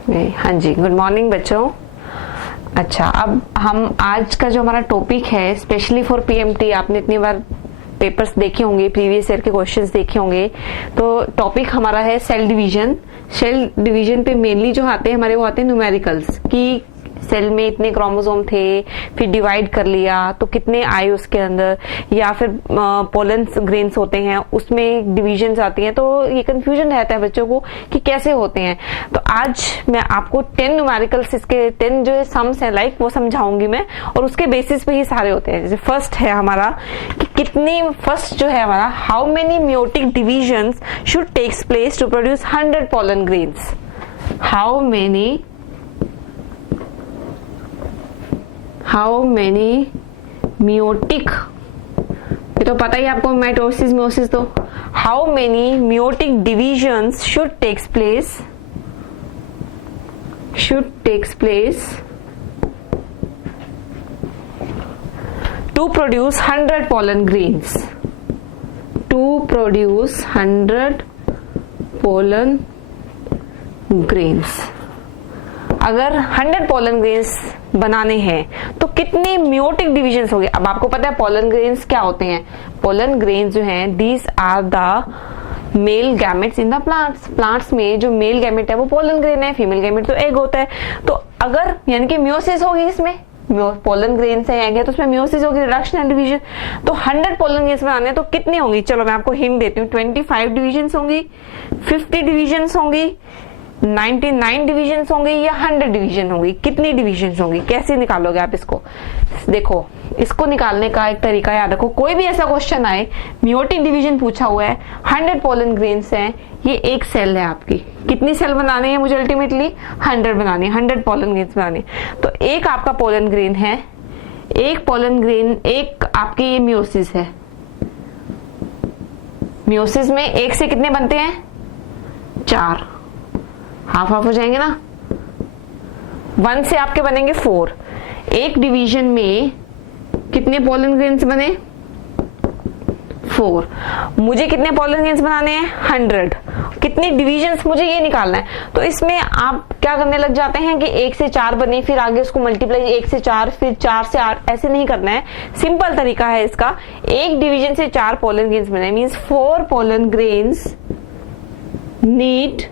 हाँ जी, good morning बच्चों। अच्छा, अब हम आज का जो हमारा टॉपिक है स्पेशली फॉर पीएमटी, आपने इतनी बार पेपर्स देखे होंगे, प्रीवियस ईयर के क्वेश्चंस देखे होंगे, तो टॉपिक हमारा है सेल डिवीजन। सेल डिवीजन पे मेनली जो आते हैं हमारे वो आते हैं न्यूमेरिकल्स कि सेल में इतने क्रोमोसोम थे, फिर डिवाइड कर लिया तो कितने आए उसके अंदर, या फिर पोलन ग्रेन्स होते हैं उसमें डिविजन्स आती हैं, तो ये कंफ्यूजन रहता है बच्चों को कि कैसे होते हैं। तो आज मैं आपको 10 न्यूमेरिकल्स, इसके 10 जो सम्स हैं लाइक वो समझाऊंगी मैं, और उसके बेसिस पे ही सारे होते हैं। जैसे फर्स्ट है हमारा कि कितनी, फर्स्ट जो है हमारा, how many meiotic divisions should takes place to produce 100 pollen grains. How many meiotic, ये तो पता ही आपको, माइटोसिस मियोसिस, तो how many meiotic divisions should takes place to produce 100 pollen grains, अगर 100 पोलन ग्रेन्स बनाने हैं तो कितने मियोटिक डिविजन्स होंगे। अब आपको पता है पोलन ग्रेन्स क्या होते हैं। पोलन ग्रेन्स जो हैं, these are the male gametes in the plants में जो मेल गैमेट है वो पोलन ग्रेन है, फीमेल गैमेट तो एग होता है। तो अगर यानी कि मियोसिस होगी, इसमें पोलन ग्रेन से एग है तो उसमें मियोसिस होगी, रिडक्शन एंड डिवीजन। तो 100 पोलन ग्रेन्स बनाने हैं तो कितने होंगी, चलो मैं आपको हिंट देती हूँ। 25 डिविजन्स होंगी, 50 डिविजन्स होंगी, 99 डिविजन्स होंगे या 100 डिवीजन होंगी। कितनी डिविजन्स होंगी, कैसे निकालोगे आप इसको। देखो, इसको निकालने का एक तरीका याद रखो, कोई भी ऐसा क्वेश्चन आए, मियोटिक डिवीजन पूछा हुआ है, 100 पोलन ग्रेन्स हैं, ये एक सेल है आपकी, कितनी सेल बनानी है मुझे अल्टीमेटली 100 बनानी है, 100 पोलन ग्रेन्स बनानी। तो एक आपका पोलन ग्रेन है, एक पोलन ग्रेन, एक आपकी ये मियोसिस है। मियोसिस में एक से कितने बनते हैं, 4, हाफ हाफ हो जाएंगे ना। 1 से आपके बनेंगे 4। एक डिवीजन में कितने पोलन ग्रेन्स बने, 4। मुझे कितने पोलन ग्रेन्स बनाने हैं, 100। कितनी डिविजन्स मुझे ये निकालना है। तो इसमें आप क्या करने लग जाते हैं कि 1 से 4 बने, फिर आगे उसको मल्टीप्लाई 1 से 4, फिर 4 से 8, ऐसे नहीं करना है। सिंपल तरीका है इसका, एक डिवीजन से 4 पोलन ग्रेन्स बने, means 4 pollen grains need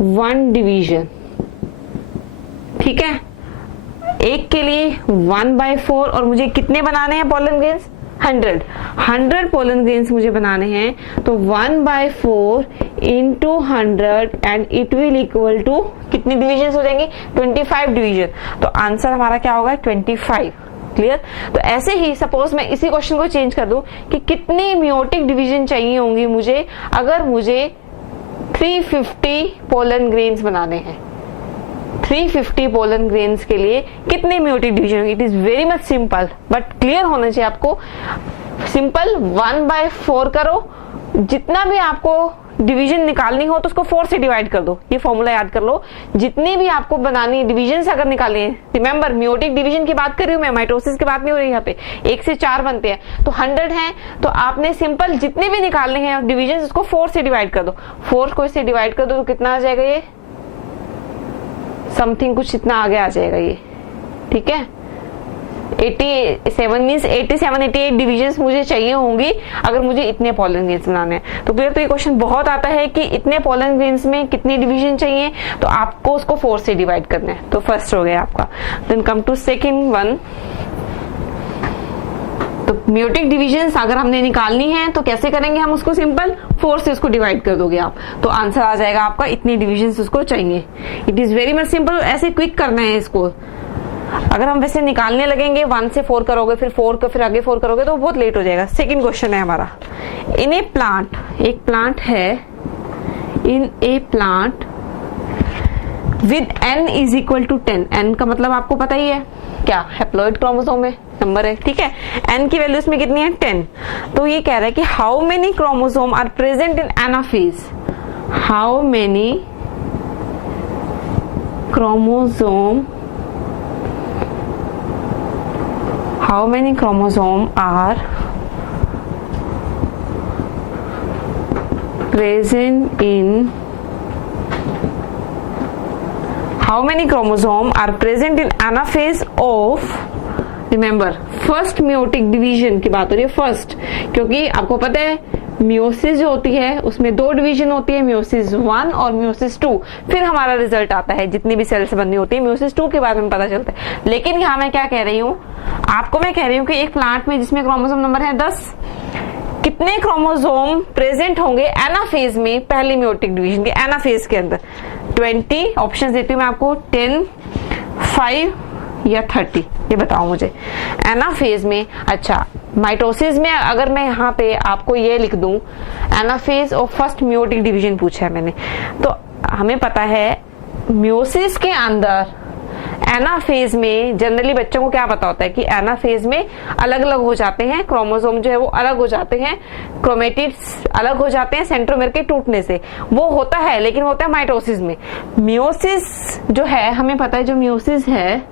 1 division. ठीक है, एक के लिए 1/4, और मुझे कितने बनाने हैं पोलन ग्रेन्स, 100 पोलन ग्रेन्स मुझे बनाने हैं। तो 1/4 into 100 and it will equal to कितनी डिविजन हो जाएंगे, 25 डिवीजन। तो आंसर हमारा क्या होगा, 25। क्लियर। तो ऐसे ही सपोज मैं इसी क्वेश्चन को चेंज कर दूं कि कितनी मियोटिक डिवीजन चाहिए होंगी मुझे, अगर मुझे 350 पोलन ग्रेन्स बनाने हैं। 350 पोलन ग्रेन्स के लिए कितने मियोटिक डिवीजन होंगे। It is very much simple, but clear होना चाहिए आपको। सिंपल 1/4 करो, जितना भी आपको डिवीजन निकालनी हो तो उसको 4 से डिवाइड कर दो। ये फॉर्मूला याद कर लो, जितनी भी आपको बनानी डिवीजन अगर निकालनी है। रिमेंबर, मियोटिक डिवीजन की बात कर रही हूँ मैं, माइटोसिस की बात नहीं हो रही। यहाँ पे 1 से 4 बनते हैं तो 100 हैं, तो आपने सिंपल जितने भी निकालने हैं डिवीजन उसको 4 से डिवाइड कर दो। 4 को इससे डिवाइड कर दो तो कितना आ जाएगा, ये समथिंग कुछ इतना आगे आ जाएगा ये। ठीक है, 87 मीन्स 88 डिविजन्स मुझे चाहिए होंगी अगर मुझे इतने पोलन ग्रेन्स बनाने हैं। तो क्लियर। तो ये क्वेश्चन बहुत आता है कि इतने पोलन ग्रेन्स में कितनी डिवीजन चाहिए, तो आपको उसको 4 से डिवाइड करना है। तो फर्स्ट हो गया आपका। Then come to second one. तो मियोटिक डिविजन्स अगर हमने निकालनी है तो कैसे करेंगे हम उसको, सिंपल 4 से उसको डिवाइड कर दोगे आप, तो आंसर आ जाएगा आपका इतनी डिविजन्स उसको चाहिए। It is very much simple, ऐसे क्विक करना है इसको। अगर हम वैसे निकालने लगेंगे 1 से 4 करोगे, फिर 4 को फिर आगे 4 करोगे तो बहुत लेट हो जाएगा। सेकंड क्वेश्चन है हमारा, इन ए प्लांट, एक प्लांट है, in a plant with n is equal to 10। n का मतलब आपको पता ही है क्या, हैप्लॉइड क्रोमोसोम में नंबर है। ठीक है, n की वैल्यू इसमें कितनी है, 10। तो ये कह रहा है कि how many chromosome are present in anaphase, how many chromosome, how many chromosome are present in how many chromosome are present in anaphase of, remember first meiotic division की बात हो रही है, फर्स्ट, क्योंकि आपको पता है मियोसिस जो होती है उसमें 2 डिवीजन होती है, मियोसिस 1 और मियोसिस 2, फिर हमारा रिजल्ट आता है, जितनी भी सेल्स बननी होती है मियोसिस 2 के बारे में पता चलता है। लेकिन यहाँ मैं क्या कह रही हूँ आपको, मैं कह रही हूँ कि एक प्लांट में जिसमें क्रोमोसोम नंबर है 10, कितने क्रोमोसोम प्रेजेंट होंगे एनाफेज में, पहले मियोटिक डिवीजन के एनाफेज के अंदर? 20 ऑप्शन देती हूँ मैं आपको, 10, 5 या 30, ये बताओ मुझे एनाफेज में। अच्छा, माइटोसिस में अगर मैं यहाँ पे आपको ये लिख दूं anaphase of first meiotic division पूछा है मैंने, तो हमें पता है मियोसिस के अंदर एनाफेज में जनरली बच्चों को क्या पता होता है कि एनाफेज में अलग अलग हो जाते हैं क्रोमोसोम, जो है वो अलग हो जाते हैं, क्रोमेटिड्स अलग हो जाते हैं सेंट्रोमेर के टूटने से, वो होता है, लेकिन होता है माइटोसिस में। मियोसिस जो है हमें पता है, जो मियोसिस है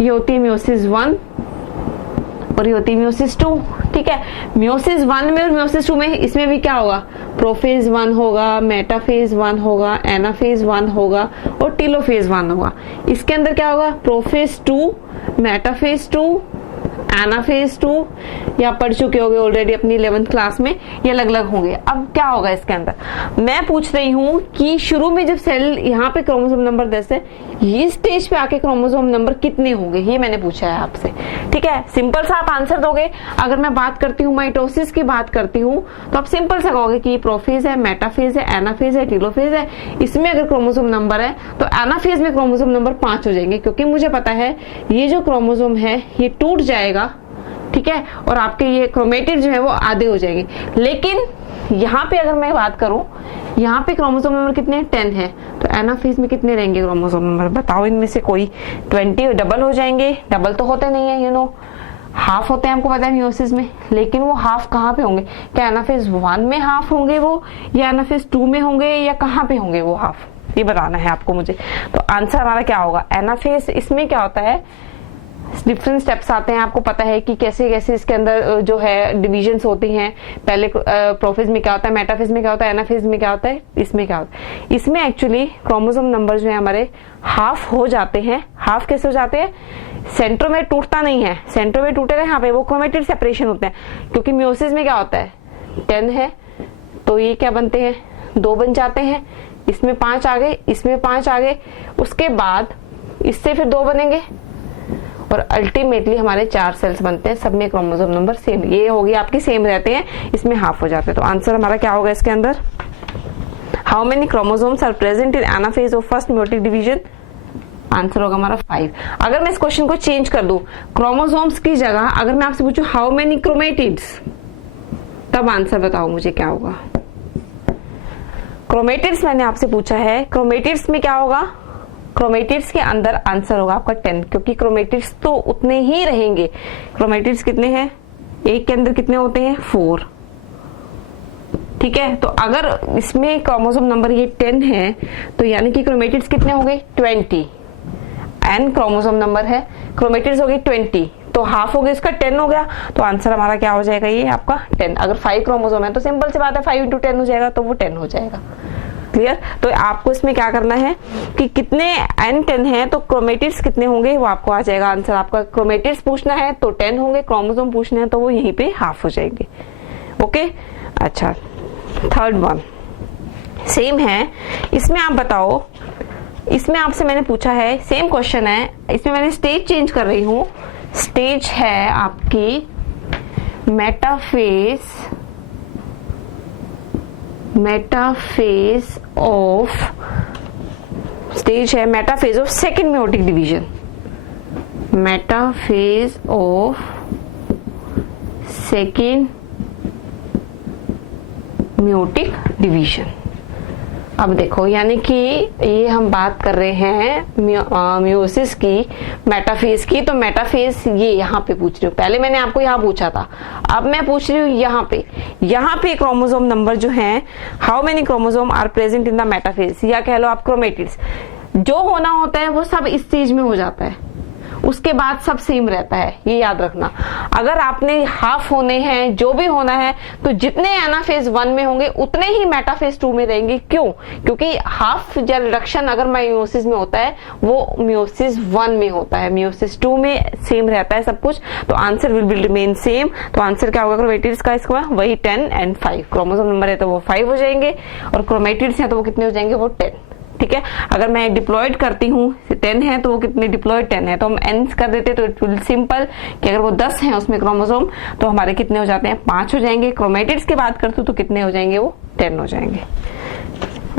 ये होती है मियोसिस 1 और ये होती है मियोसिस 2, ठीक है। मियोसिस 1 में और मियोसिस 2 में इसमें भी क्या होगा, प्रोफेज 1 होगा, मेटाफेज 1 होगा, एनाफेज 1 होगा और टीलोफेज 1 होगा। इसके अंदर क्या होगा, प्रोफेज 2, मेटाफेज 2, एनाफेज 2, या पढ़ चुके होंगे ऑलरेडी अपनी 11th क्लास में, ये अलग अलग होंगे। अब क्या होगा इसके अंदर, मैं पूछ रही हूँ कि शुरू में जब सेल यहाँ पे क्रोमोसोम नंबर 10 है, ये स्टेज पे आके क्रोमोसोम नंबर कितने होंगे, ये मैंने पूछा है आपसे, ठीक है। सिंपल सा आप आंसर दोगे। अगर मैं बात करती हूँ माइटोसिस की बात करती हूँ तो आप सिंपल सा कहोगे कि प्रोफेज है, मेटाफेज है, एनाफेज है, टीलोफेज है। इसमें अगर क्रोमोसोम नंबर है तो एनाफेज में क्रोमोसोम नंबर 5 हो जाएंगे, क्योंकि मुझे पता है ये जो क्रोमोसोम है ये टूट जाएगा, ठीक है, और आपके ये क्रोमेटिड जो है वो आधे हो जाएंगे। लेकिन यहाँ पे अगर मैं बात करूं, यहाँ पे क्रोमोसोम नंबर कितने, 10 है, तो एनाफेज में कितने रहेंगे क्रोमोसोम नंबर, बताओ इनमें से कोई 20 डबल हो जाएंगे? डबल तो होते नहीं है, यू नो, हाफ होते हैं, हमको पता है मियोसिस में, लेकिन वो हाफ कहाँ पे होंगे? क्या एनाफेज 1 में हाफ होंगे वो, या एनाफेज 2 में होंगे, या कहाँ पे होंगे वो हाफ, ये बताना है आपको मुझे। तो आंसर हमारा क्या होगा, एनाफेज। इसमें क्या होता है, डिफरेंट स्टेप्स आते हैं, आपको पता है कि कैसे कैसे इसके अंदर जो है डिविजन्स होती हैं। पहले प्रोफेज में क्या होता है, मेटाफेज में क्या होता है, एनाफेज में क्या होता है, इसमें क्या होता है। इसमें एक्चुअली क्रोमोसोम नंबर जो है हमारे हाफ हो जाते हैं। हाफ कैसे हो जाते हैं, सेंट्रोमेर टूटता नहीं है, सेंट्रोमेर टूटेगा यहाँ पे, वो क्रोमेटिड सेपरेशन होते हैं, क्योंकि मियोसिस में क्या होता है 10 है तो ये क्या बनते हैं, 2 बन जाते हैं, इसमें 5 आ गए, इसमें 5 आ गए, उसके बाद इससे फिर 2 बनेंगे और अल्टीमेटली हमारे 4 सेल्स बनते हैं, सब में क्रोमोसोम नंबर सेम, ये होगी आपकी सेम रहते हैं, इसमें हाफ हो जाते हैं। तो आंसर हमारा क्या होगा इसके अंदर, how many chromosomes are present in anaphase of first meiotic division, answer होगा हमारा 5। अगर मैं इस क्वेश्चन को चेंज कर दूं, क्रोमोसोम्स की जगह अगर मैं आपसे पूछूं हाउ मेनी क्रोमेटिड्स, तब आंसर बताओ मुझे क्या होगा। क्रोमेटिड्स मैंने आपसे पूछा है, क्रोमेटिड्स में क्या होगा, क्रोमेटिड्स के अंदर आंसर होगा आपका 10, क्योंकि क्रोमेटिड्स तो उतने ही रहेंगे। क्रोमेटिड्स कितने हैं, एक के अंदर कितने होते हैं, 4, ठीक है। तो अगर इसमें क्रोमोसोम नंबर ये 10 है तो यानी कि क्रोमेटिड्स कितने हो गए, 20, एन क्रोमोसोम नंबर है, क्रोमेटिड्स हो गए 20, तो हाफ हो गया, इसका 10 हो गया, तो आंसर हमारा क्या हो जाएगा, ये आपका 10। अगर 5 क्रोमोसोम है तो सिंपल सी बात है 5 × 10 हो जाएगा, तो वो 10 हो जाएगा। क्लियर। तो आपको इसमें क्या करना है कि कितने n10 है तो क्रोमेटिड्स कितने होंगे वो आपको आ जाएगा आंसर। आपका क्रोमेटिड्स पूछना है तो 10 होंगे, क्रोमोसोम पूछना है तो वो यहीं पे हाफ हो जाएंगे। ओके, अच्छा, थर्ड वन सेम है। इसमें आप बताओ, इसमें आपसे मैंने पूछा है, सेम क्वेश्चन है, इसमें मैंने स्टेज चेंज कर रही हूँ। स्टेज है आपकी metaphase of second meiotic division, metaphase of second meiotic division. अब देखो, यानी कि ये हम बात कर रहे हैं मियोसिस की, मेटाफेज की, तो मेटाफेज ये यहाँ पे पूछ रही हूँ। पहले मैंने आपको यहाँ पूछा था, अब मैं पूछ रही हूँ यहाँ पे क्रोमोसोम नंबर जो है, how many chromosome are present in the metaphase, या कह लो आप क्रोमेटिड्स। जो होना होता है वो सब इस स्टेज में हो जाता है, उसके बाद सब सेम रहता है, ये याद रखना। अगर आपने हाफ होने हैं, जो भी होना है, तो जितने एनाफेज 1 में होंगे उतने ही मेटाफेज 2 में रहेंगे। क्यों? क्योंकि हाफ या रिडक्शन अगर मियोसिस में होता है वो मियोसिस 1 में होता है, मियोसिस 2 में सेम रहता है सब कुछ। तो answer will be remain same. तो आंसर क्या होगा क्रोमेटिड्स का? इसका वही 10 एंड 5। क्रोमोसोम नंबर है तो वो 5 हो जाएंगे, और क्रोमेटिड्स हैं तो वो कितने हो जाएंगे? वो 10। ठीक है, अगर मैं डिप्लॉयड करती हूँ 10 है तो वो कितने डिप्लॉयड? 10 है, तो हम एन कर देते तो इट विल सिंपल कि अगर वो 10 है उसमें क्रोमोसोम तो हमारे कितने हो जाते हैं? 5 हो जाएंगे। क्रोमेटिड्स की बात करते तो कितने हो जाएंगे? वो 10 हो जाएंगे।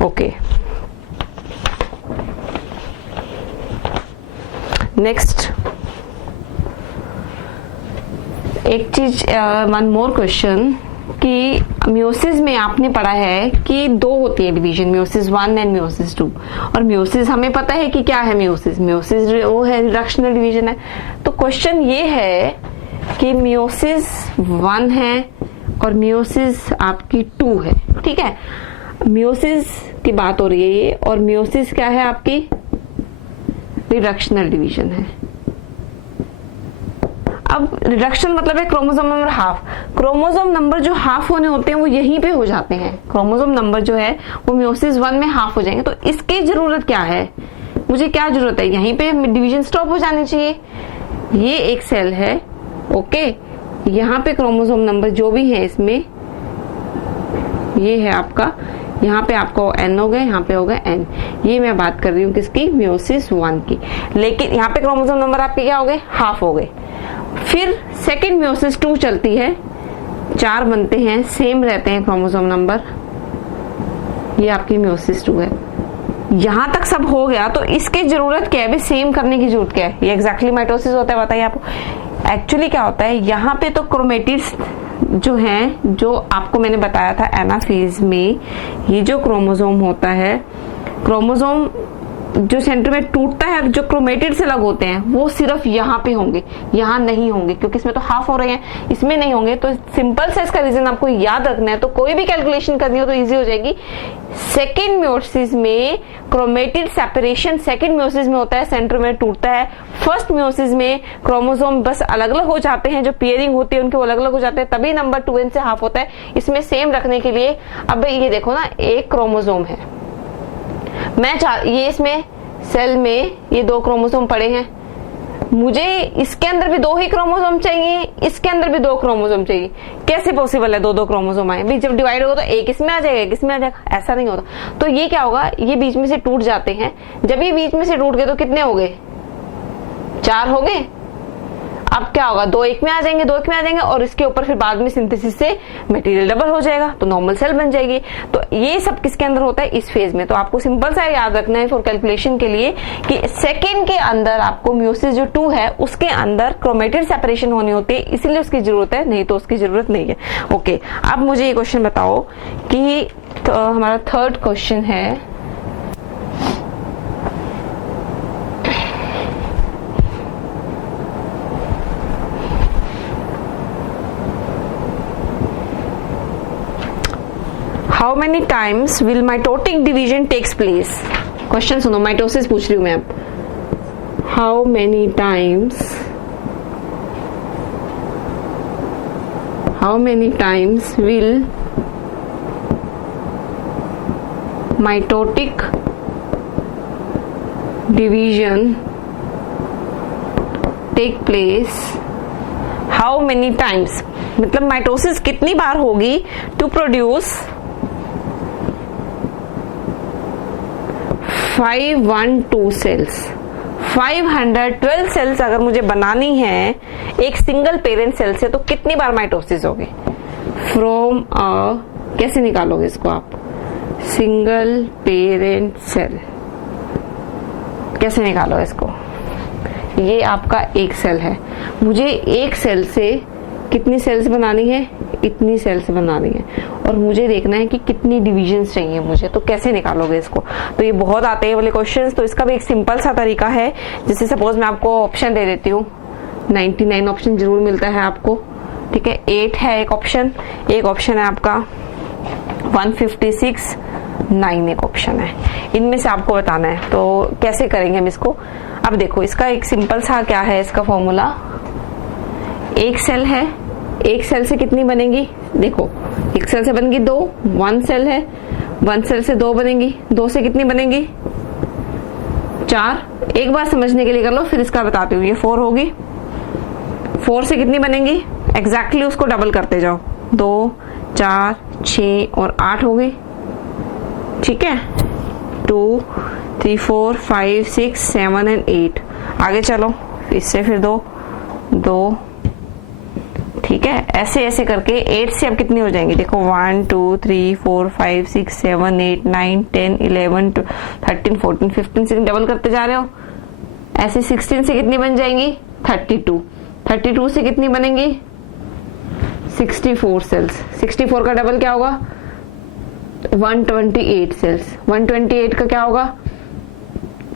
ओके, नेक्स्ट एक चीज, वन मोर क्वेश्चन कि मियोसिस में आपने पढ़ा है कि 2 होती है डिवीजन, मियोसिस 1 एंड मियोसिस 2। और मियोसिस हमें पता है कि क्या है मियोसिस, मियोसिस वो है रिडक्शनल डिवीजन है। तो क्वेश्चन ये है कि मियोसिस 1 है और मियोसिस आपकी 2 है। ठीक है, मियोसिस की बात हो रही है ये, और मियोसिस क्या है आपकी? रिडक्शनल डिवीजन है। अब रिडक्शन मतलब है chromosome number half. Chromosome number जो हाफ होने होते हैं वो यहीं पे हो जाते हैं। क्रोमोसोम नंबर जो है वो मियोसिस 1 में हाफ हो जाएंगे। तो इसकी जरूरत क्या है? मुझे क्या जरूरत है? यहीं पे डिवीजन स्टॉप हो जानी चाहिए। ये एक सेल है, ओके, यहाँ पे क्रोमोसोम नंबर जो भी है इसमें ये है आपका, यहाँ पे आपका एन हो गए, यहाँ पे हो गए एन। ये मैं बात कर रही हूँ किसकी? मियोसिस 1 की। लेकिन यहाँ पे क्रोमोसोम नंबर आपके क्या हो गए? हाफ हो गए। फिर सेकेंड मियोसिस 2 चलती है, 4 बनते हैं, सेम रहते हैं क्रोमोसोम नंबर। ये आपकी मियोसिस 2 है। यहां तक सब हो गया तो इसकी जरूरत क्या है? भी सेम करने की जरूरत क्या है? ये एग्जैक्टली माइटोसिस होता है, बताइए आपको। एक्चुअली क्या होता है, यहाँ पे तो क्रोमेटिड्स जो हैं, जो आपको मैंने बताया था एनाफेज में, ये जो क्रोमोसोम होता है, क्रोमोसोम जो सेंटर में टूटता है, जो क्रोमेटिड से अलग होते हैं वो सिर्फ यहाँ पे होंगे, यहाँ नहीं होंगे, क्योंकि इसमें तो हाफ हो रहे हैं, इसमें नहीं होंगे। तो सिंपल से इसका रीजन आपको याद रखना है। तो कोई भी कैलकुलेशन करनी हो तो इजी हो जाएगी। सेकेंड मियोसिस में क्रोमेटिड सेपरेशन सेकेंड मियोसिस में होता है, सेंटर में टूटता है। फर्स्ट मियोसिस में क्रोमोसोम बस अलग अलग हो जाते हैं, जो पेयरिंग होती है उनके वो अलग अलग हो जाते हैं, तभी नंबर 2n से हाफ होता है। इसमें सेम रखने के लिए, अब ये देखो ना, एक क्रोमोसोम है, ये इसमें सेल में ये 2 क्रोमोसोम पड़े हैं, मुझे इसके अंदर भी 2 ही क्रोमोसोम चाहिए, इसके अंदर भी 2 क्रोमोसोम चाहिए। कैसे पॉसिबल है 2-2 क्रोमोसोम आए? भी जब डिवाइड होगा तो एक इसमें आ जाएगा, एक इसमें आ जाएगा, ऐसा नहीं होता। तो ये क्या होगा, ये बीच में से टूट जाते हैं। जब ये बीच में से टूट गए तो कितने हो गए? 4 हो गए। अब क्या होगा, 2 एक में आ जाएंगे, 2 एक में आ जाएंगे, और इसके ऊपर फिर बाद में सिंथेसिस से मटेरियल डबल हो जाएगा, तो नॉर्मल सेल बन जाएगी। तो ये सब किसके अंदर होता है? इस फेज में। तो आपको सिंपल सा याद रखना है फॉर कैलकुलेशन के लिए कि सेकेंड के अंदर आपको मियोसिस जो 2 है उसके अंदर क्रोमेटिड सेपरेशन होनी होती है, इसीलिए उसकी जरूरत है, नहीं तो उसकी जरूरत नहीं है। ओके, अब मुझे ये क्वेश्चन बताओ कि तो हमारा थर्ड क्वेश्चन है, How many times will mitotic division takes place? Question सुनो, माइटोसिस पूछ रही हूँ मैं अब। How many times will mitotic division take place? How many times मतलब माइटोसिस कितनी बार होगी टू प्रोड्यूस 512 सेल्स। 512 सेल्स अगर मुझे बनानी है एक सिंगल पेरेंट सेल से, तो कितनी बार माइटोसिस होगी? फ्रॉम कैसे निकालोगे इसको आप? सिंगल पेरेंट सेल कैसे निकालो इसको? ये आपका एक सेल है, मुझे एक सेल से कितनी सेल्स बनानी है? इतनी सेल्स बनानी है, और मुझे देखना है कि कितनी डिविजन्स चाहिए मुझे। तो कैसे निकालोगे इसको? तो ये बहुत आते हैं वाले क्वेश्चंस। तो इसका भी एक सिंपल सा तरीका है, जैसे सपोज मैं आपको ऑप्शन दे देती हूँ, 99 ऑप्शन जरूर मिलता है आपको, ठीक है। 8 है एक ऑप्शन है आपका 156, 9 एक ऑप्शन है। इनमें से आपको बताना है। तो कैसे करेंगे हम इसको? अब देखो इसका एक सिंपल सा क्या है इसका फॉर्मूला, एक सेल है, एक सेल से कितनी बनेगी, देखो एक सेल से बनेगी 2, 1 सेल है, 1 सेल से 2 बनेगी, 2 से कितनी बनेगी 4। एक बार समझने के लिए कर लो, फिर इसका बताती हूँ। ये 4 होगी, 4 से कितनी बनेगी, एग्जैक्टली उसको डबल करते जाओ, 2, 4, 6 और 8 हो गई, ठीक है। 2, 3, 4, 5, 6, 7 एंड 8। आगे चलो, इससे फिर 2, ठीक है। ऐसे ऐसे करके 8 से अब कितनी हो जाएंगी, देखो 1, 2, 3, 4, 5, 6, 7, 8, 9, 10, 11, 12, 13, 14, 15 से डबल करते जा रहे हो। ऐसे 16 से कितनी बन जाएंगी 32, 32 से कितनी बनेंगी 64 सेल्स। 64 का डबल क्या होगा 128 सेल्स। 128 का क्या होगा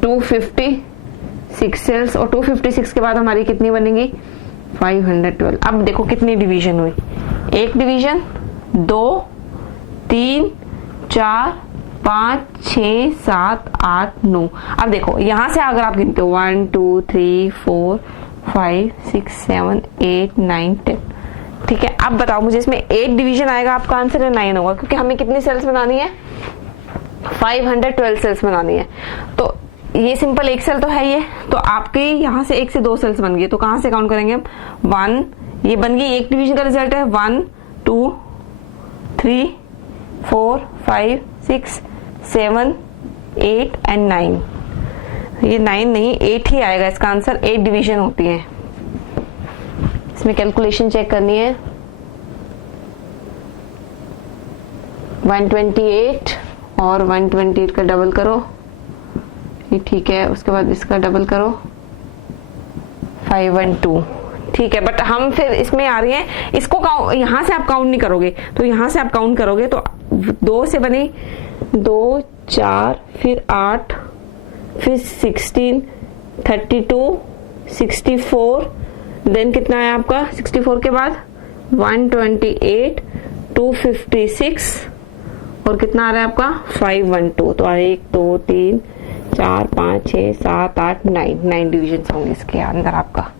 256 सेल्स, और 256 के बाद हमारी कितनी बनेगी 512। अब देखो कितनी डिवीजन हुई, एक डिवीजन, 2, 3, 4, 5, 6, 7, 8, 9। अब देखो यहां से अगर आप गिनते हो 1, 2, 3, 4, 5, 6, 7, 8, 9, 10, ठीक है। अब बताओ मुझे इसमें 8 डिवीजन आएगा, आपका आंसर है 9 होगा, क्योंकि हमें कितनी सेल्स बनानी है 512 सेल्स बनानी है। तो ये सिंपल एक सेल तो है ये, तो आपके यहाँ से 1 से 2 सेल्स बन गई, तो कहां से काउंट करेंगे हम 1, ये बन गई, एक डिवीजन का रिजल्ट है 1, 2, 3, 4, 5, 6, 7, 8 एंड 9। ये 9 नहीं 8 ही आएगा इसका आंसर, 8 डिवीजन होती है। इसमें कैलकुलेशन चेक करनी है, 128 और 128 का डबल करो, ये ठीक है। उसके बाद इसका डबल करो 512, ठीक है। बट हम फिर इसमें आ रही हैं, इसको यहां से आप काउंट नहीं करोगे, तो यहां से आप काउंट करोगे तो 2 से बनी 2, 4, फिर 8, फिर 16, 32, 64, देन कितना है आपका 64 के बाद 128, 256 और कितना आ रहा है आपका 512। तो 1, 2, 3, 4, 5, 6, 7, 8, 9 डिविजन होंगे इसके अंदर आपका।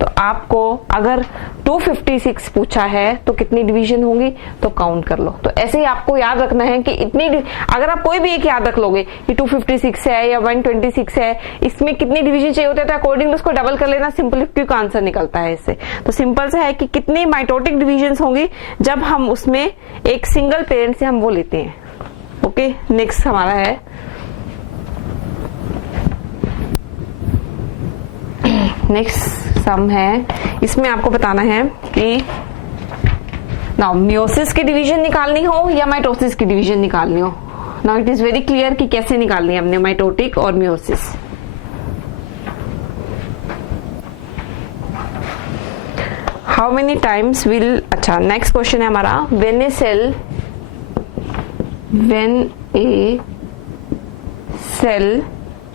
तो आपको अगर 256 पूछा है तो कितनी डिवीजन होंगी तो काउंट कर लो। तो ऐसे ही आपको याद रखना है कि इतनी, अगर आप कोई भी एक याद रख लोगे कि 256 है या 126 है, इसमें कितनी डिवीजन चाहिए होते हैं, तो अकॉर्डिंग उसको डबल कर लेना, सिंपलिफिटी का आंसर निकलता है इससे। तो सिंपल से है कि कितनी माइटोटिक डिवीजन होंगी जब हम उसमें एक सिंगल पेरेंट से हम वो लेते हैं। ओके, नेक्स्ट हमारा है नेक्स्ट सम है, इसमें आपको बताना है कि नाउ मियोसिस की डिवीजन निकालनी हो या माइटोसिस की डिवीजन निकालनी हो। Now it is very clear कि कैसे निकालनी है हमने माइटोटिक और meiosis. How many times will, अच्छा नेक्स्ट क्वेश्चन है हमारा, when a cell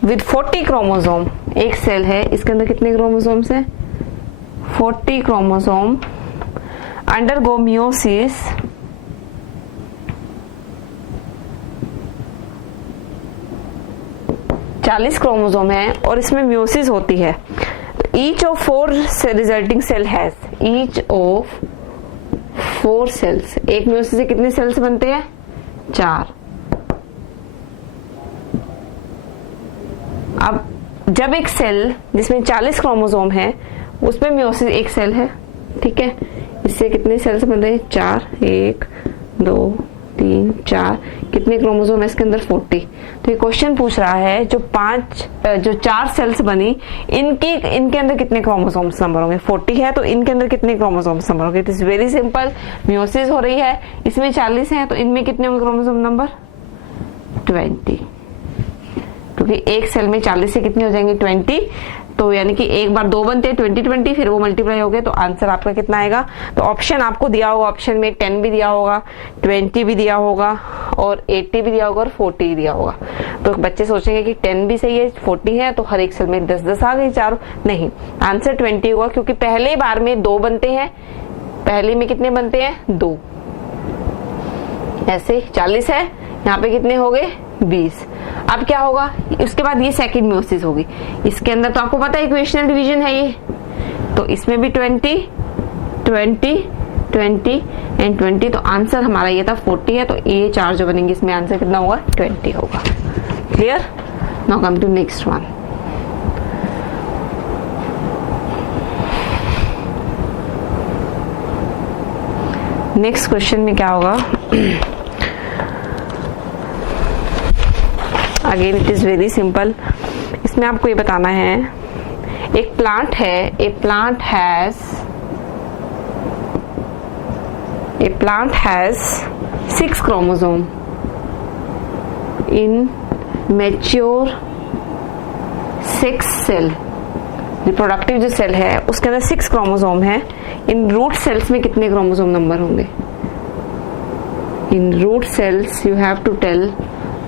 with 40 chromosome, एक सेल है इसके अंदर कितने क्रोमोसोम्स हैं 40 क्रोमोसोम, अंडरगो मियोसिस चालीस क्रोमोसोम है और इसमें मियोसिस होती है। तो each of 4 resulting cell has, each of 4 cells, एक मियोसिस से कितने सेल्स बनते हैं 4। अब जब एक सेल जिसमें 40 क्रोमोसोम है उसमें मियोसिस एक सेल है, ठीक है, इससे कितने सेल्स बन रहे हैं 4, 1, 2, 3, 4, कितने क्रोमोसोम है इसके अंदर 40। तो ये क्वेश्चन पूछ रहा है जो 4 सेल्स बनी इनके अंदर कितने क्रोमोसोम्स नंबर होंगे, 40 है तो इनके अंदर कितने क्रोमोसोम्स नंबर होंगे। It is very simple, meiosis हो रही है, इसमें 40 है तो इनमें कितने होंगे क्रोमोसोम नंबर 20, क्योंकि एक सेल में 40 से कितनी हो जाएंगी 20, तो यानी कि एक बार 2 बनते हैं 20, फिर वो मल्टीप्लाई हो गए, तो आंसर आपका कितना आएगा। तो ऑप्शन आपको दिया होगा, ऑप्शन में 10 भी दिया होगा, 20 भी दिया होगा और 80 भी दिया होगा और 40 भी दिया होगा। तो बच्चे सोचेंगे कि 10 भी सही है 40 है तो हर एक सेल में 10-10 आ गई चारों, नहीं, आंसर 20 होगा, क्योंकि पहले बार में 2 बनते हैं, पहले में कितने बनते हैं 2, ऐसे 40 है, यहाँ पे कितने हो गए 20। अब क्या होगा, उसके बाद ये सेकंड मियोसिस होगी। इसके अंदर तो आपको पता है इक्वेशनल डिवीजन है ये, तो इसमें भी 20 20 20 एंड 20, तो आंसर हमारा ये था 40 है, तो ये 4 जो बनेंगे इसमें आंसर कितना होगा, 20 होगा। Clear? Now come to next one. Next question में क्या होगा, again it is very simple. इसमें आपको ये बताना है, एक प्लांट है, a plant has 6 chromosome in mature 6 cell. Reproductive जो सेल है उसके अंदर 6 क्रोमोसोम है। इन रूट सेल्स में कितने क्रोमोसोम नंबर होंगे? In root cells you have to tell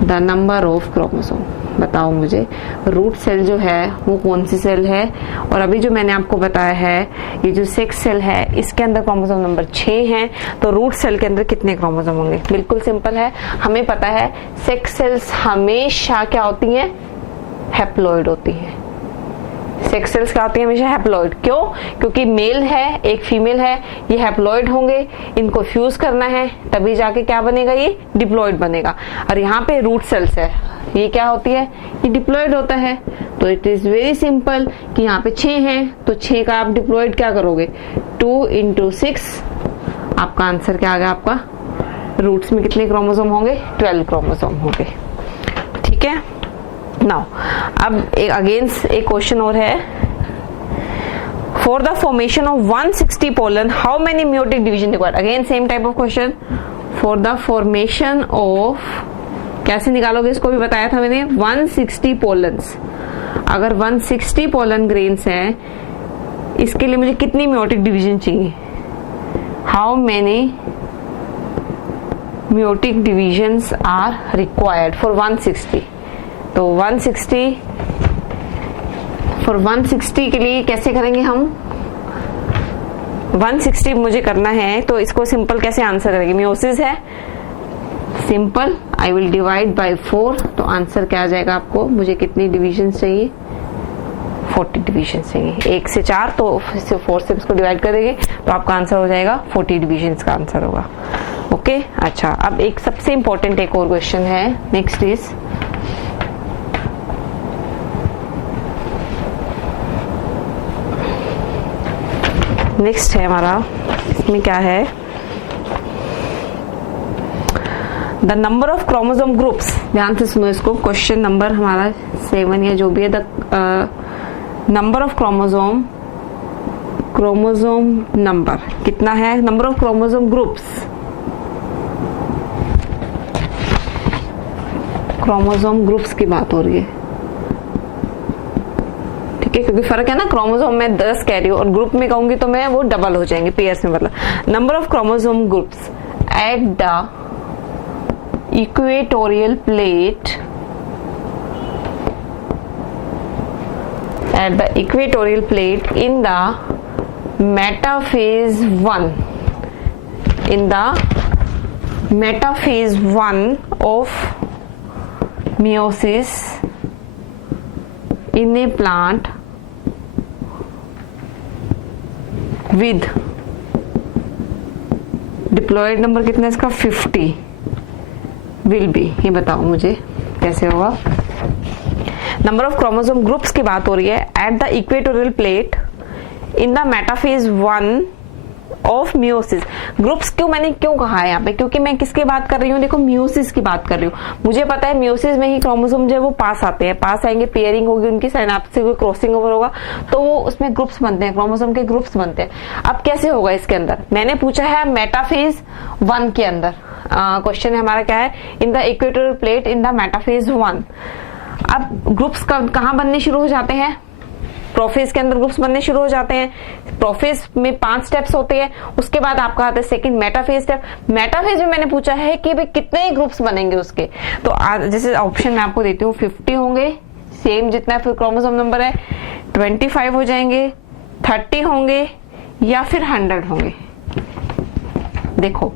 the number of chromosome. बताओ मुझे, रूट सेल जो है वो कौन सी सेल है, और अभी जो मैंने आपको बताया है ये जो 6 सेल है इसके अंदर क्रोमोसोम नंबर 6 है, तो रूट सेल के अंदर कितने क्रोमोसोम होंगे? बिल्कुल सिंपल है, हमें पता है 6 सेल्स हमेशा क्या होती हैं, हैप्लॉइड होती हैं। 6 सेल्स क्या होती है, हमेशा हैप्लॉइड। क्यों? क्योंकि मेल है एक फीमेल है, ये हैप्लॉइड होंगे, इनको फ्यूज करना है तभी जाके क्या बनेगा, ये डिप्लॉइड बनेगा। और यहाँ पे रूट सेल्स है, ये क्या होती है, ये डिप्लॉइड होता है। तो इट इज वेरी सिंपल कि यहाँ पे 6 हैं, तो 6 का आप डिप्लॉइड क्या करोगे, 2 × 6, आपका आंसर क्या आ गया, आपका रूट्स में कितने क्रोमोसोम होंगे, 12 क्रोमोसोम होंगे। ठीक है। नाउ अब अगेन एक क्वेश्चन और है, for the formation of 160 pollen how many meiotic division required? Again same type of question, for the formation of, कैसे निकालोगे इसको भी बताया था मैंने, 160 पोलन्स। अगर 160 पोलन ग्रेन्स हैं, इसके लिए मुझे कितनी मेयोटिक डिवीजन चाहिए, how many meiotic divisions are required for 160? तो 160 फॉर 160 के लिए कैसे करेंगे हम, 160 मुझे करना है तो इसको सिंपल कैसे आंसर करेंगे, मियोसिस है, simple I will divide by 4, तो आंसर क्या आ जाएगा आपको, मुझे कितनी डिविजन चाहिए, 40 डिविजन चाहिए। 1 से 4 तो 4 से इसको डिवाइड करेंगे तो आपका आंसर हो जाएगा 40 डिविजन का आंसर होगा। ओके अच्छा, अब एक सबसे इंपॉर्टेंट एक और क्वेश्चन है, नेक्स्ट इज नेक्स्ट है हमारा, इसमें क्या है, the number of chromosome groups. ध्यान से सुनो इसको, क्वेश्चन नंबर हमारा 7 या जो भी है, the number of chromosome number कितना है, number of chromosome groups, chromosome groups की बात हो रही है, ठीक है, क्योंकि फर्क है ना, क्रोमोसोम में 10 कह रही हूँ और ग्रुप में कहूंगी तो मैं वो डबल हो जाएंगे पेयर्स में, मतलब number of chromosome groups at the equatorial plate, at the equatorial plate in the metaphase 1, in the metaphase 1 of meiosis in a plant with diploid number कितना है इसका, 50 will be, ये बताओ मुझे कैसे होगा। नंबर ऑफ क्रोमोसोम ग्रुप्स की बात हो रही है at the equatorial plate in the metaphase 1 of meiosis. Groups मैंने क्यों कहा है यहाँ पे, क्योंकि मैं किसकी बात कर रही हूँ, देखो मियोसिस की बात कर रही हूँ। मुझे पता है मियोसिस में ही क्रोमोसोम जो है वो पास आते हैं, पास आएंगे, पेयरिंग होगी उनकी, साइनाप्स से कोई क्रॉसिंग ओवर होगा तो वो उसमें ग्रुप्स बनते हैं, क्रोमोसोम के ग्रुप्स बनते हैं। अब कैसे होगा इसके अंदर, मैंने पूछा है मेटाफेज 1 के अंदर, क्वेश्चन है हमारा क्या है, in the equatorial plate in the metaphase 1। अब ग्रुप्स कहाँ बनने शुरू हो जाते हैं, प्रोफेज के अंदर ग्रुप्स बनने शुरू हो जाते हैं। प्रोफेज में 5 स्टेप्स होते हैं, उसके बाद आपका आता है सेकंड मेटाफेज स्टेप। मेटाफेज में मैंने पूछा है कि भाई कितने ग्रुप्स बनेंगे उसके, तो जैसे ऑप्शन मैं आपको देती हूँ, 50 होंगे, सेम जितना फिर क्रोमोसोम नंबर है, 25 हो जाएंगे, 30 होंगे या फिर 100 होंगे। देखो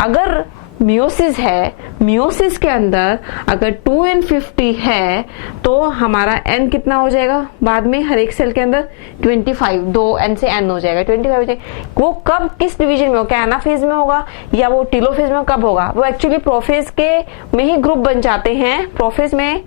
अगर मियोसिस है, मियोसिस के अंदर अगर 2n50 है तो हमारा n कितना हो जाएगा बाद में हर एक सेल के अंदर 25, 2n से n हो जाएगा 25 हो जाएगा। वो कब किस डिवीजन में होगा, क्या एनाफेज में होगा या वो टीलोफेज में कब होगा? वो एक्चुअली प्रोफेज के में ही ग्रुप बन जाते हैं। प्रोफेज में,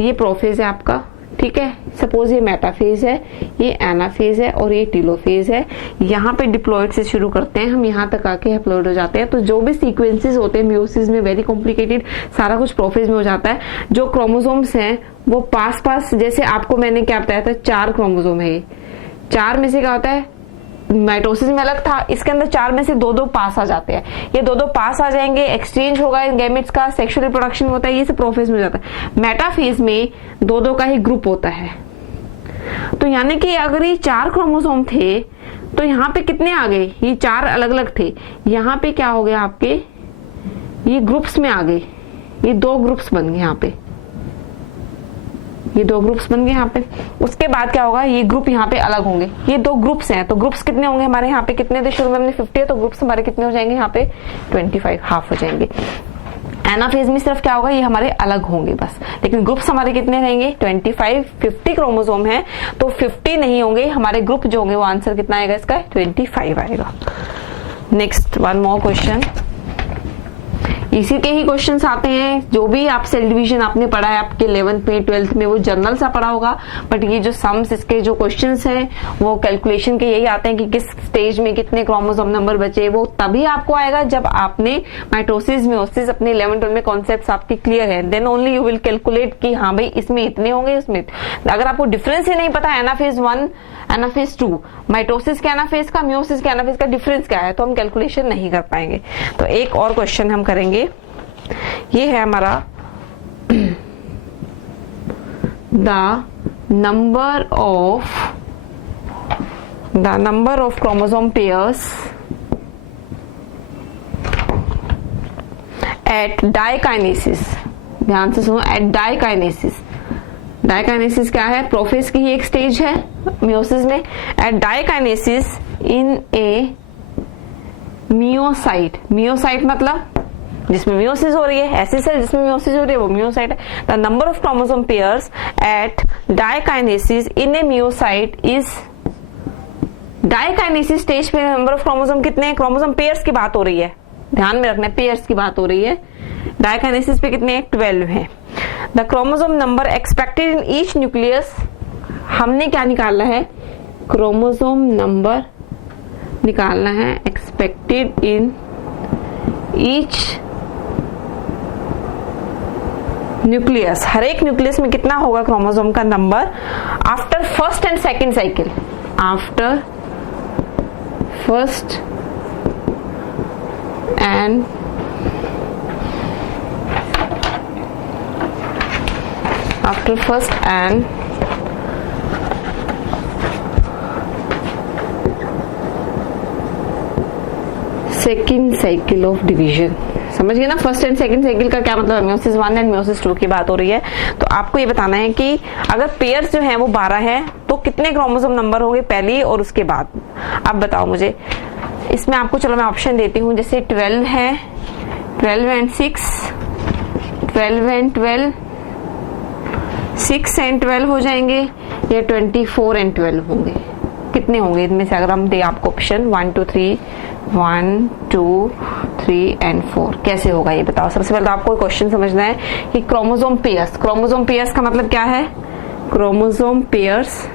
ये प्रोफेज है आपका, ठीक है, सपोज ये मेटाफेज है, ये एनाफेज है और ये टीलोफेज है। यहाँ पे डिप्लॉइड से शुरू करते हैं हम, यहाँ तक आके हैप्लॉइड हो जाते हैं। तो जो भी सीक्वेंसेस होते हैं मियोसिस में वेरी कॉम्प्लिकेटेड, सारा कुछ प्रोफेज में हो जाता है। जो क्रोमोसोम्स हैं वो पास पास, जैसे आपको मैंने क्या बताया था 4 क्रोमोसोम है, 4 में से क्या होता है, माइटोसिस में अलग था, इसके अंदर 4 में से 2-2 पास आ जाते हैं। ये 2-2 पास आ जाएंगे, एक्सचेंज होगा इन गैमेट्स का, सेक्सुअल रिप्रोडक्शन होता है, ये सब प्रोफेज में हो जाता है। मेटाफेज में 2-2 का ही ग्रुप होता है। तो यानी कि अगर ये 4 क्रोमोसोम थे तो यहाँ पे कितने आ गए, ये 4 अलग अलग थे, यहाँ पे क्या हो गया आपके, ये ग्रुप्स में आ गए, ये 2 ग्रुप्स बन गए, यहाँ पे ये 2 ग्रुप्स बन गए यहाँ पे। उसके बाद क्या होगा, ये ग्रुप यहाँ पे अलग होंगे, ये 2 ग्रुप्स हैं। तो ग्रुप्स कितने होंगे हमारे यहाँ पे, कितने थे शुरू में हमने 50 है, तो ग्रुप्स हमारे कितने हो जाएंगे यहाँ पे 25, हाफ हो जाएंगे। एनाफेज में सिर्फ क्या होगा, ये हमारे अलग होंगे बस, लेकिन ग्रुप्स हमारे कितने रहेंगे 25, 50 क्रोमोसोम है तो 50 नहीं होंगे हमारे ग्रुप जो होंगे। वो आंसर कितना आएगा इसका 25 आएगा। नेक्स्ट वन मोर क्वेश्चन, इसी के ही क्वेश्चंस आते हैं। जो भी आप सेल डिवीजन आपने पढ़ा है आपके 11th में 12th में, वो जनरल सा पढ़ा होगा, बट ये जो सम्स इसके जो क्वेश्चंस हैं वो कैलकुलेशन के यही आते हैं कि किस स्टेज में कितने क्रोमोसोम नंबर बचे। वो तभी आपको आएगा जब आपने माइटोसिस मियोसिस अपने 11th में कॉन्सेप्ट्स आपके क्लियर है, then only you will calculate कि हाँ भाई इसमें इतने होंगे, इसमें। अगर आपको डिफरेंस ही नहीं पता एनाफेज 1 एनाफेज 2, माइटोसिस के एनाफेज का मियोसिस के एनाफेज का डिफरेंस क्या है, तो हम कैलकुलेशन नहीं कर पाएंगे। तो एक और क्वेश्चन हम करेंगे, ये है हमारा the number of chromosome pairs at diakinesis. ध्यान से सुनो, एट डाइकाइनेसिस। डाइकाइनेसिस क्या है, प्रोफेज की ही एक स्टेज है मियोसिस में। Eight diakinesis in a meiocyte, meiocyte मतलब जिसमें मियोसिस हो रही है, ऐसी सेल जिसमें मियोसिस हो रही है वो मियोसाइट है। The number of chromosome pairs at diakinesis in a meiocyte is, diakinesis stage पे नंबर ऑफ क्रोमोसोम कितने हैं, क्रोमोसोम पेयर्स की बात हो रही है, ध्यान में रखना, पेयर्स की बात हो रही है। डाइकाइनेसिस पे कितने हैं, 12 है। The chromosome number expected in each nucleus, हमने क्या निकालना है, क्रोमोसोम नंबर निकालना है एक्सपेक्टेड इन ईच न्यूक्लियस, हर एक न्यूक्लियस में कितना होगा क्रोमोसोम का number after first and second cycle, after first and second cycle of division. समझ गए ना, फर्स्ट एंड सेकंड साइकिल का क्या मतलब है, मियोसिस 1 एंड मियोसिस 2 की बात हो रही है। तो आपको ये बताना है कि अगर पेयर्स जो हैं वो 12 हैं तो कितने क्रोमोसोम नंबर होंगे पहले और उसके बाद। अब बताओ मुझे, इसमें आपको चलो मैं ऑप्शन देती हूँ, जैसे 12 है, 12 एंड 6, 12 एंड 12, 6 एंड 12 हो जाएंगे, या 24 एंड 12 होंगे। कितने होंगे इनमें से, अगर हम दे आपको ऑप्शन 1 2 3, 1 2 3 एंड 4, कैसे होगा ये बताओ। सबसे पहले तो आपको क्वेश्चन समझना है कि क्रोमोसोम पेयर्स, क्रोमोसोम पेयर्स का मतलब क्या है, क्रोमोसोम पेयर्स,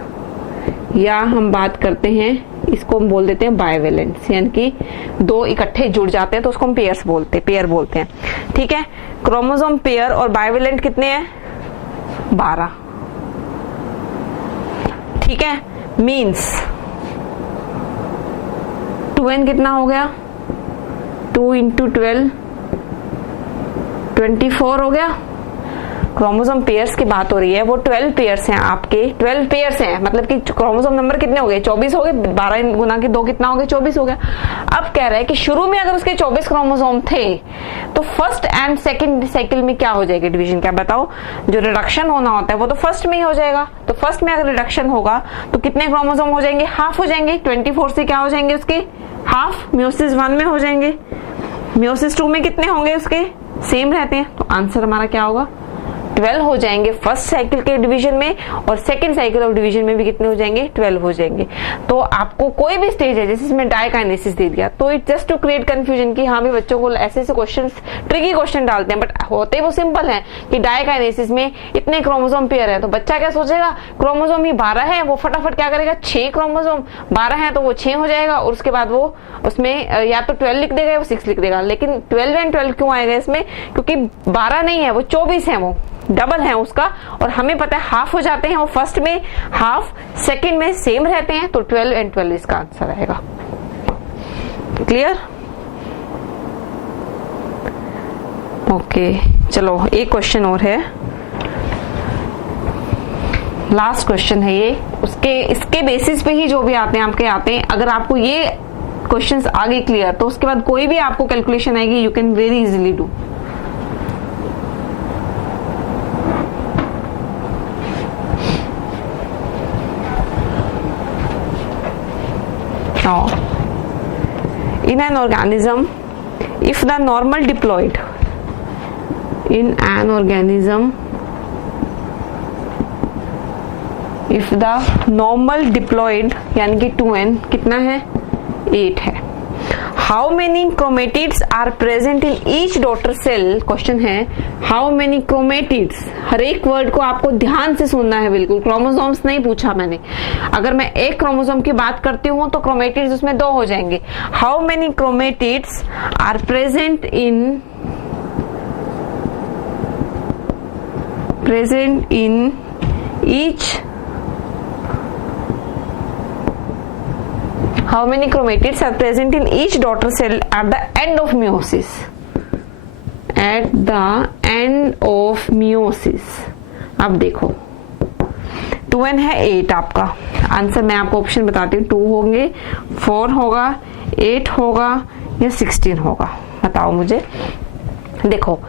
या हम बात करते हैं इसको हम बोल देते हैं बाइवेलेंस, यानी कि 2 इकट्ठे जुड़ जाते हैं तो उसको हम पेयर्स बोलते हैं, पेयर बोलते हैं। ठीक है, क्रोमोसोम पेयर और बाइवेलेंट कितने हैं, 12। ठीक है, मीन्स 2n कितना हो गया, 2 इंटू 12 24 हो गया। क्रोमोसोम पेयर्स की बात हो रही है, वो 12 पेयर्स हैं आपके, 12 पेयर्स हैं, मतलब कि क्रोमोसोम नंबर कितने हो गए, 24 हो गए, 12 गुना के 2 कितना हो गया, 24 हो गया। अब कह रहा है कि शुरू में अगर उसके 24 क्रोमोसोम थे तो फर्स्ट एंड सेकंड साइकिल में क्या हो जाएगा डिवीजन, क्या बताओ। जो रिडक्शन होना होता है वो तो फर्स्ट में ही हो जाएगा, तो फर्स्ट में अगर रिडक्शन होगा तो कितने क्रोमोसोम हो जाएंगे, हाफ हो जाएंगे। 24 से क्या हो जाएंगे उसके हाफ, मियोसिस 1 में हो जाएंगे। मियोसिस 2 में कितने होंगे उसके, सेम रहते हैं, तो आंसर हमारा क्या होगा 12 हो जाएंगे फर्स्ट साइकिल के डिवीजन में, और सेकंड साइकिल ऑफ डिवीजन में भी कितने हो जाएंगे 12 हो जाएंगे। तो आपको कोई भी स्टेज है जैसे इसमें डायकाइनेसिस दे दिया, तो it just to create confusion कि हाँ भी बच्चों को ऐसे ऐसे क्वेश्चन, ट्रिकी क्वेश्चन डालते हैं, बट होते वो सिंपल है कि डायकाइनेसिस में इतने क्रोमोसोम पेयर है, तो बच्चा क्या सोचेगा क्रोमोसोम ही 12 है, वो फटाफट क्या करेगा 6 क्रोमोसोम 12 है तो वो 6 हो जाएगा, और उसके बाद वो उसमें या तो 12 लिख देगा या वो 6 लिख देगा। लेकिन 12 एंड 12 क्यों आएगा इसमें, क्योंकि 12 नहीं है वो 24 है, वो डबल है उसका, और हमें पता है हाफ हो जाते हैं वो फर्स्ट में, हाफ सेकंड में सेम रहते हैं, तो 12 एंड 12 इसका आंसर आएगा। क्लियर? ओके, चलो एक क्वेश्चन और है, लास्ट क्वेश्चन है ये, उसके इसके बेसिस पे ही जो भी आते हैं आपके आते हैं। अगर आपको ये क्वेश्चंस आगे क्लियर, तो उसके बाद कोई भी आपको कैलकुलेशन आएगी you can very easily do. Now, in an organism, if the normal diploid, in an organism, if the normal diploid यानी कि 2n कितना है 8 है, how many chromatids are present in each daughter cell. Question है how many chromatids, हर एक word को आपको ध्यान से सुनना है, बिल्कुल क्रोमोसोम्स नहीं पूछा मैंने। अगर मैं एक क्रोमोसोम की बात करती हूँ तो क्रोमेटिड्स उसमें 2 हो जाएंगे। How many chromatids are present in each, how many chromatids are present in each daughter cell at the end of meiosis, at the end of meiosis। अब देखो 2n है 8 आपका आंसर, मैं आपको ऑप्शन बताती हूँ, 2 होंगे, 4 होगा, 8 होगा या 16 होगा, बताओ मुझे। देखो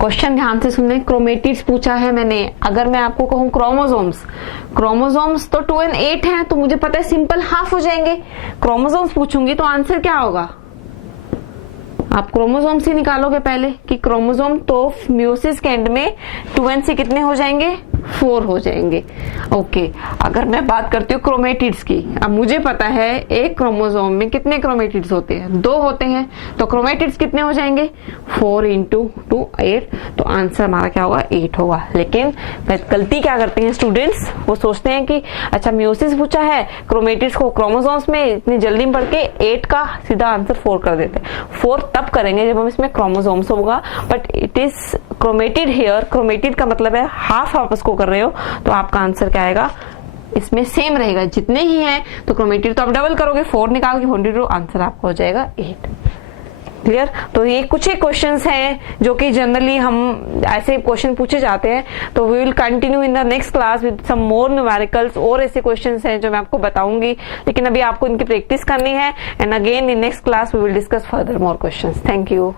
क्वेश्चन ध्यान से सुन ले, क्रोमेटिड्स पूछा है मैंने। अगर मैं आपको कहूं क्रोमोसोम्स तो 2 and 8 हैं, तो मुझे पता है सिंपल हाफ हो जाएंगे। क्रोमोसोम्स पूछूंगी तो आंसर क्या होगा, आप क्रोमोसोम्स ही निकालोगे पहले कि क्रोमोसोम तो मियोसिस के एंड में 2n से कितने हो जाएंगे 4 हो जाएंगे। ओके, अगर मैं बात करती हूँ क्रोमेटिड्स की, अब मुझे पता है एक क्रोमोसोम में कितने क्रोमेटिड्स होते हैं 2 होते हैं, तो क्रोमेटिड्स कितने हो जाएंगे 4 into 2 8, तो आंसर हमारा क्या होगा 8 होगा। लेकिन गलती क्या करते हैं स्टूडेंट्स, वो सोचते हैं कि अच्छा मियोसिस पूछा है, क्रोमेटिड्स को क्रोमोसोम्स में इतनी जल्दी में पढ़ के 8 का सीधा आंसर 4 कर देते हैं। 4 तब करेंगे जब हम इसमें क्रोमोसोम्स होगा, but it is chromatid here. Chromatid का मतलब है हाफ आप उसको कर रहे हो, तो आपका आंसर क्या आएगा इसमें सेम रहेगा, जितने ही हैं तो क्रोमेटिड तो आप डबल करोगे, 4 निकाल के 42, आंसर आपका हो जाएगा 8। क्लियर? तो ये कुछ ही क्वेश्चंस हैं जो कि जनरली हम ऐसे क्वेश्चन पूछे जाते हैं। तो we will continue in the next class with some more numericals, और ऐसे क्वेश्चंस हैं जो मैं आपको बताऊंगी, लेकिन अभी आपको इनकी प्रैक्टिस करनी है, and again in next class we will discuss further more questions. Thank you.